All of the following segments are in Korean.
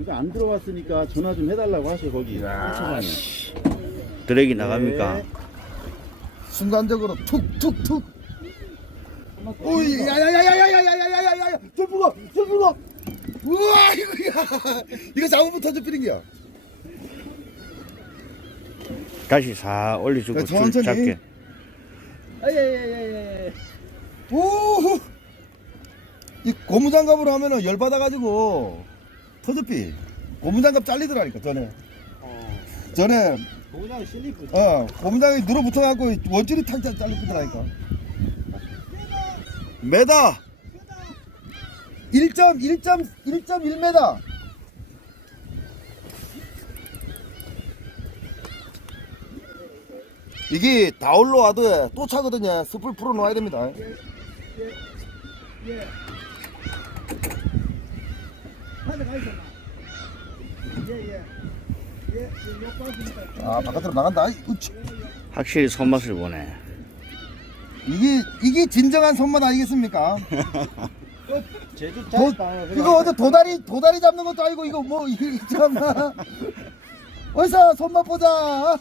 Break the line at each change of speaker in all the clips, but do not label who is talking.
누가 안 들어왔으니까 전화 좀 해달라고 하셔 거기.
드랙이 나갑니까?
네.
순간적으로 툭툭툭. 오이 야야야야야야야야야야 돌부거. 우와 이거 잘못 터져 버린 거야.
다시 싹 올려주고 줄
천천히.
잡게.
아예예예예.
오. 이 고무장갑으로 하면은 열 받아가지고 터졌비. 고무장갑 잘리더라니까 전에
그냥 실리프.
고무장갑이 늘어붙어갖고 원줄이 탁 잘리더라니까. 메다 1.1m. 이게 다 올라와도 또 차거든요. 숯불 풀어놓아야 됩니다. 아 바깥으로 나간다. 으치.
확실히 손맛을 보네.
이게 진정한 손맛 아니겠습니까?
제주
이거 어제 도다리 잡는 것도 아니고 이거 뭐 이게 참나. 어디서 손맛 보자.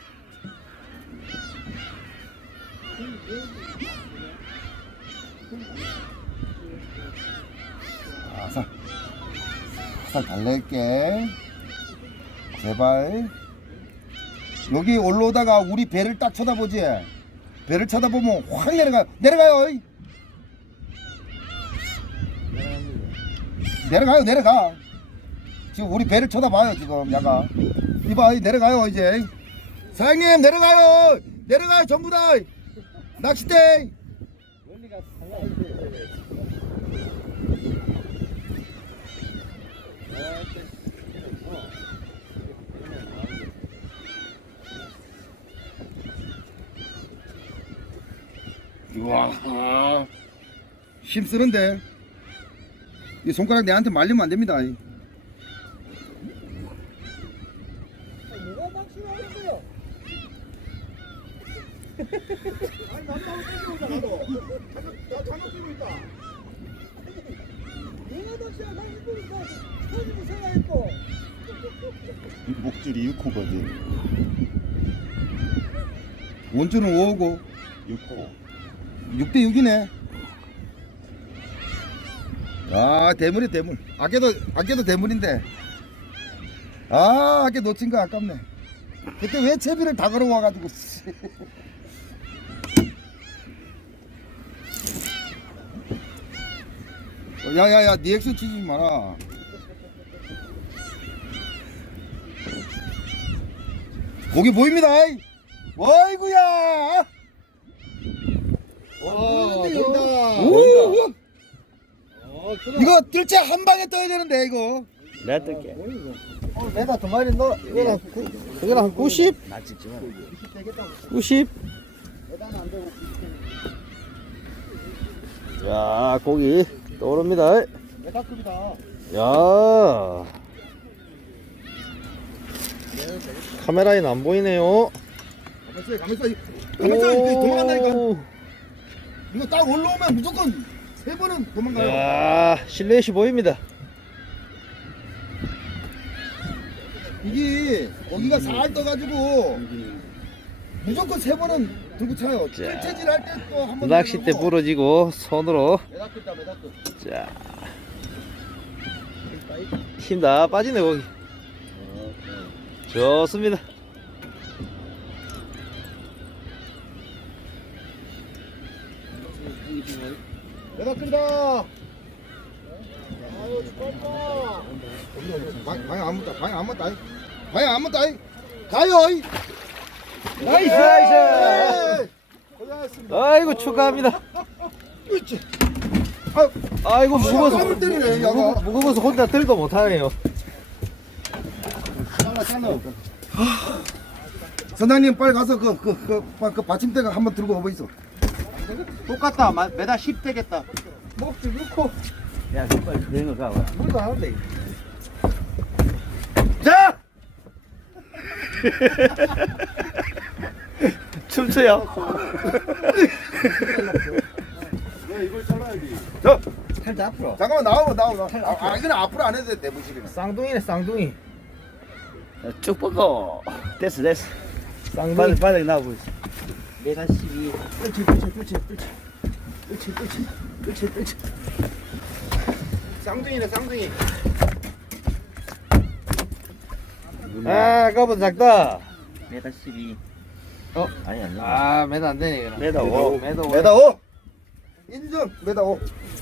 살살 달랠게. 제발. 여기 올라오다가 우리 배를 딱 쳐다보지. 배를 쳐다보면 확 내려가요. 내려가. 지금 우리 배를 쳐다봐요 지금 야가. 이봐 내려가요 이제. 사장님 내려가요 전부 다. 낚싯대. 우와 힘쓰는데 이 손가락 내한테 말리면 안 됩니다.
뭐가 낚시를 하는 거야? 아니 남자고 땡겨오자 나도. 나 장갑 끼고 있다. 내가 낚시를 하는 거니까 터지고 생각했고.
목줄이 6호거든.
원줄은 5호고
6호.
6대 6이네. 아 대물이 대물. 아껴도 대물인데. 아 아껴 놓친 거 아깝네. 그때 왜 채비를 다 걸어와가지고. 야야야 니 액션 치지 마라. 고기 보입니다. 어이구야.
된다.
오! 이거 뜰채 한 방에 떠야 되는데 이거.
내가 뜰게.
내가 두 마리 넣어. 이거랑 한 90? 90?
야 고기 떠오릅니다.
메다급이다.
야 카메라엔 안 보이네요.
가만있어 도망간다니까. 이거 딱 올라오면 무조건 3번은 도망가요.
야 실내시 보입니다.
이게 거기가 살 떠가지고 무조건 3번은 들고 차요. 뜰채질 할 때 또 한 번.
낚싯대 부러지고 손으로.
메다급이다 메다급.
자 힘 다 빠지네 고기. 좋습니다.
메다급이다. 아유 축하합니다. 방향 안 맞다. 방향 안 맞다. 가요.
나이스. 아이고 축하합니다. 아이고 무거워서
땀을 때리네 야가.
무거워서 혼자 들도 못하네요.
선장님 빨리 가서 그 받침대가 한번 들고 오고 있어.
똑같다. 매달 10 되겠다.
목줄 넣고.
야 빨리 그런 거 가.
물도 하는데.
자!
춤춰요.
이걸 잘라야지.
자!
팔자 앞으로.
잠깐만 나와. 이거는 앞으로 안 해도 돼 대무실이는.
쌍둥이네 쌍둥이.
쭉 뻗고. 됐어.
쌍둥이.
바닥에 나오고 있어.
메다 12. 그렇지.
쌍둥이네 쌍둥이.
아 아까보다 작다.
메다 12.
어?
아니.
아 메다 안 되네 이거는.
메다 5.
메다 5.
메다 5. 인정 메다 5.